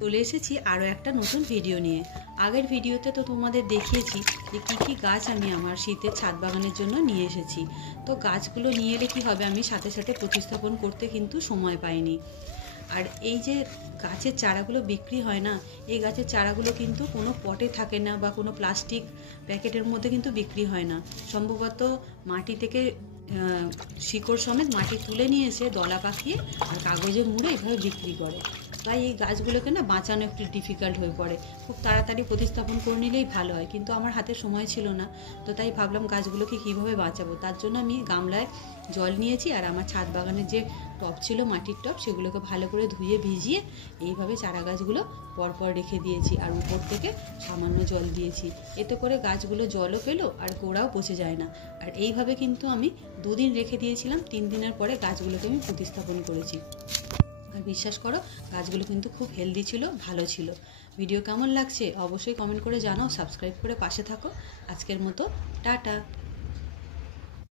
চলে এসেছি আরও একটা নতুন ভিডিও নিয়ে। আগের ভিডিওতে তো তোমাদের দেখিয়েছি যে কী গাছ আমি আমার শীতের ছাদ বাগানের জন্য নিয়ে এসেছি। তো গাছগুলো নিয়ে এলে কী হবে, আমি সাথে সাথে প্রতিস্থাপন করতে কিন্তু সময় পাইনি। আর এই যে গাছের চারাগুলো বিক্রি হয় না, এই গাছের চারাগুলো কিন্তু কোনো পটে থাকে না বা কোনো প্লাস্টিক প্যাকেটের মধ্যে কিন্তু বিক্রি হয় না। সম্ভবত মাটি থেকে শিকড় সমেত মাটি তুলে নিয়ে এসে দলা পাকিয়ে আর কাগজে মুড়ে এভাবে বিক্রি করে। তাই এই গাছগুলোকে না বাঁচানো একটু ডিফিকাল্ট হয়ে পড়ে। খুব তাড়াতাড়ি প্রতিস্থাপন করে নিলেই ভালো হয়, কিন্তু আমার হাতে সময় ছিল না। তো তাই ভাবলাম গাছগুলোকে কীভাবে বাঁচাবো। তার জন্য আমি গামলায় জল নিয়েছি আর আমার ছাদ বাগানের যে টব ছিল, মাটির টব, সেগুলোকে ভালো করে ধুয়ে ভিজিয়ে এইভাবে চারা গাছগুলো পরপর রেখে দিয়েছি আর উপর থেকে সামান্য জল দিয়েছি। এতে করে গাছগুলো জলও পেলো আর গোড়াও পচে যায় না। আর এইভাবে কিন্তু আমি 2 দিন রেখে দিয়েছিলাম। 3 দিনের পরে গাছগুলোকে আমি প্রতিস্থাপন করেছি। আর বিশ্বাস করো, গাছগুলো কিন্তু খুব হেলদি ছিল, ভালো ছিল। ভিডিও কেমন লাগছে অবশ্যই কমেন্ট করে জানাও, সাবস্ক্রাইব করে পাশে থাকো। আজকের মতো টাটা।